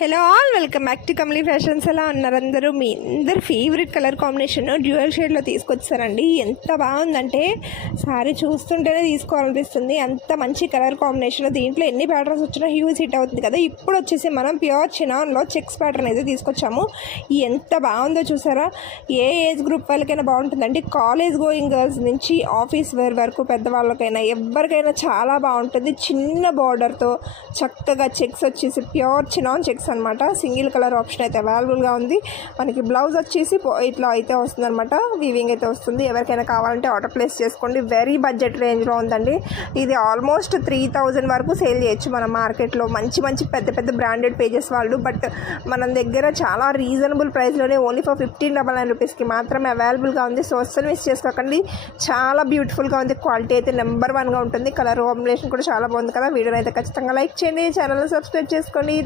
Hello all, welcome back to Kamli fashions. ఎలా ఉన్నారు అందరూ? మీ అందరు ఫేవరెట్ కలర్ కాంబినేషన్ డ్యూయల్ షేడ్లో తీసుకొచ్చారండి. ఎంత బాగుందంటే సారీ చూస్తుంటేనే తీసుకోవాలనిపిస్తుంది. అంత మంచి కలర్ కాంబినేషన్లో దీంట్లో ఎన్ని ప్యాటర్న్స్ వచ్చినా హ్యూజ్ హిట్ అవుతుంది కదా. ఇప్పుడు వచ్చేసి మనం ప్యూర్ చినాన్లో చెక్స్ ప్యాటర్న్ అయితే తీసుకొచ్చాము. ఎంత బాగుందో చూసారా. ఏ ఏజ్ గ్రూప్ వాళ్ళకైనా బాగుంటుందండి. కాలేజ్ గోయింగ్ గర్ల్స్ నుంచి ఆఫీస్ వేర్ వరకు పెద్దవాళ్ళకైనా ఎవరికైనా చాలా బాగుంటుంది. చిన్న బార్డర్తో చక్కగా చెక్స్ వచ్చేసి ప్యూర్ చినాన్ చెక్స్ అనమాట. సింగిల్ కలర్ ఆప్షన్ అయితే అవైలబుల్గా ఉంది. మనకి బ్లౌజ్ వచ్చేసి ఇట్లా అయితే వస్తుంది అనమాట. వీవింగ్ అయితే వస్తుంది. ఎవరికైనా కావాలంటే ఆర్డర్ ప్లేస్ చేసుకోండి. వెరీ బడ్జెట్ రేంజ్లో ఉందండి. ఇది ఆల్మోస్ట్ 3000 వరకు సేల్ చేయొచ్చు మన మార్కెట్లో. మంచి మంచి పెద్ద పెద్ద బ్రాండెడ్ పేజెస్ వాళ్ళు. బట్ మన దగ్గర చాలా రీజనబుల్ ప్రైస్లోనే ఓన్లీ ఫర్ 1599 రూపీస్కి మాత్రమే అవైలబుల్గా ఉంది. సో అస్సలు మిస్ చేసుకోకండి. చాలా బ్యూటిఫుల్గా ఉంది. క్వాలిటీ అయితే నెంబర్ 1గా ఉంటుంది. కలర్ కాంబినేషన్ కూడా చాలా బాగుంది కదా. వీడియోని అయితే ఖచ్చితంగా లైక్ చేయండి. ఛానల్ని సబ్స్క్రైబ్ చేసుకోండి.